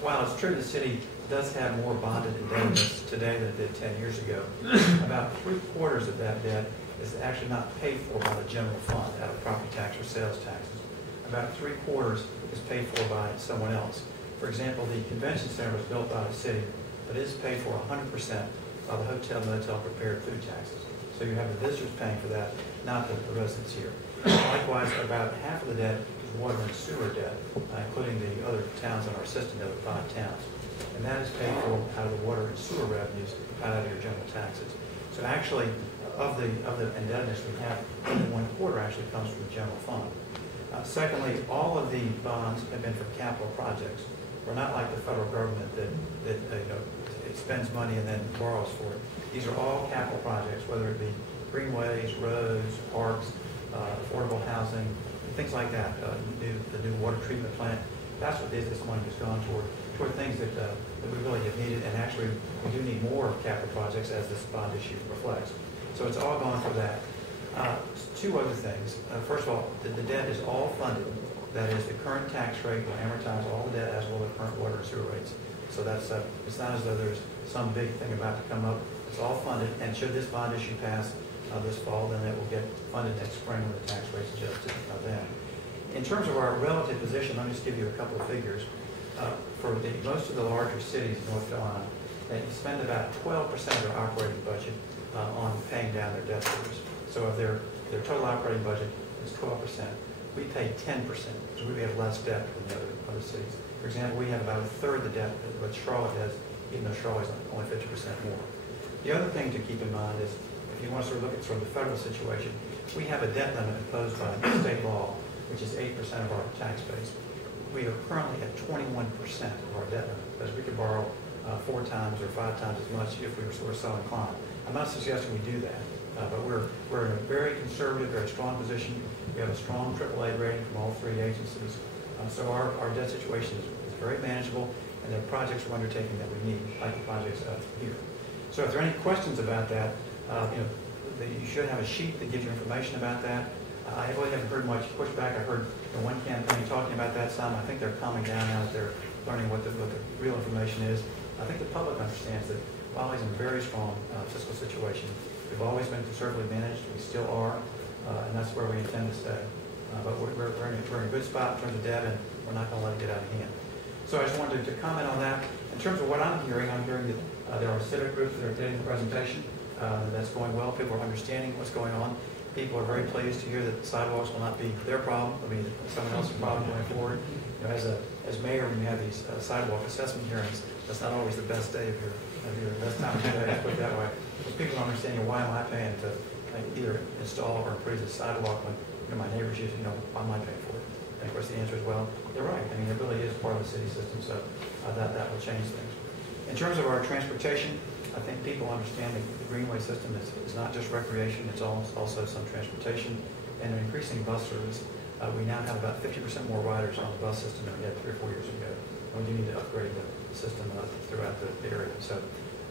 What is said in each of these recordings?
while it's true the city does have more bonded indebtedness today than it did 10 years ago, about 3/4 of that debt is actually not paid for by the general fund out of property tax or sales taxes. About 3/4 is paid for by someone else. For example, the convention center was built by the city, but it is paid for 100% by the hotel, motel, prepared food taxes. So you have the visitors paying for that, not the residents here. Likewise, about half of the debt is water and sewer debt, including the other towns in our system, the other 5 towns. And that is paid for out of the water and sewer revenues, not out of your general taxes. So actually, of the indebtedness we have, only 1/4 actually comes from the general fund. Secondly, all of the bonds have been for capital projects. We're not like the federal government that it spends money and then borrows for it. These are all capital projects, whether it be greenways, roads, parks, affordable housing, things like that. The new water treatment plant. That's what this money has gone toward things that we really have needed, and actually we do need more capital projects as this bond issue reflects. So it's all gone for that. 2 other things. First of all, the debt is all funded. That is, the current tax rate will amortize all the debt as well as current water and sewer rates. So that's it's not as though there's some big thing about to come up. It's all funded, and should this bond issue pass this fall, then it will get funded next spring when the tax rates adjusted then. In terms of our relative position, let me just give you a couple of figures. For most of the larger cities in North Carolina, they spend about 12% of their operating budget on paying down their debt service. So if their total operating budget is 12%, we pay 10%, so we have less debt than the other cities. For example, we have about 1/3 of the debt that what Charlotte has, even though Charlotte is only 50% more. The other thing to keep in mind is, if you want to look at the federal situation, we have a debt limit imposed by state law, which is 8% of our tax base. We are currently at 21% of our debt limit, because we could borrow 4 times or 5 times as much if we were so inclined. I'm not suggesting we do that, but we're in a very conservative, very strong position. We have a strong AAA rating from all 3 agencies. So our debt situation is very manageable, and there are projects we're undertaking that we need, like the projects here. So if there are any questions about that, you should have a sheet that gives you information about that. I really haven't heard much pushback. I heard one campaign talking about that some. I think they're calming down now that they're learning what the real information is. I think the public understands that Raleigh's in a very strong fiscal situation. We've always been conservatively managed. We still are, and that's where we intend to stay. But we're in a good spot in terms of debt, and we're not going to let it get out of hand. So I just wanted to comment on that. In terms of what I'm hearing that there are civic groups that are getting the presentation. That's going well. People are understanding what's going on. People are very pleased to hear that sidewalks will not be their problem. I mean, someone else's problem going forward. As mayor, when you have these sidewalk assessment hearings, that's not always the best day of your best time of your day, to put it that way. Because people don't understand, why am I paying to either install or improve the sidewalk when my neighbors use it, why am I paying for it? And of course the answer is, well, they're right. I mean, it really is part of the city system, so that will change things. In terms of our transportation, I think people understand that the Greenway system is not just recreation, it's also some transportation and an increasing bus service. We now have about 50% more riders on the bus system than we had 3 or 4 years ago. And we do need to upgrade the system throughout the area, so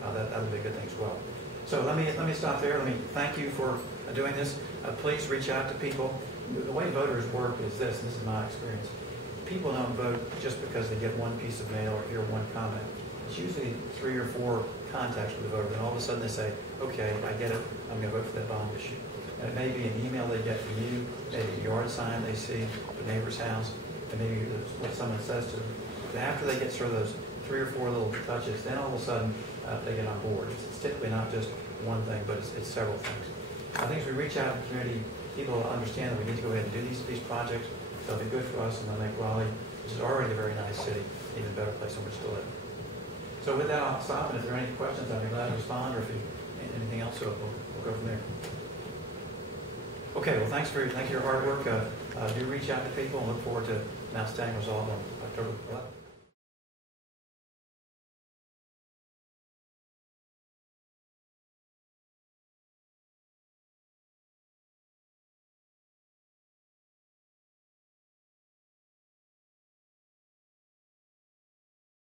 that would be a good thing as well. So let me stop there. Let me thank you for doing this. Please reach out to people. The way voters work is this, and this is my experience. People don't vote just because they get one piece of mail or hear one comment. It's usually 3 or 4 contacts with the voter, then all of a sudden they say, okay, I get it, I'm going to vote for that bond issue. And it may be an email they get from you, maybe a yard sign they see at the neighbor's house, and maybe what someone says to them. But after they get sort of those 3 or 4 little touches, then all of a sudden they get on board. It's typically not just one thing, but it's several things. I think as we reach out to the community, people will understand that we need to go ahead and do these projects. They'll be good for us, and they'll make Raleigh, which is already a very nice city, an even better place in which to live. So with that, I'll stop, and if there are any questions, I'll be glad to respond, or if anything else, we'll go from there. Okay, well, thank you for your hard work. Do reach out to people, and look forward to an outstanding result on October 11th.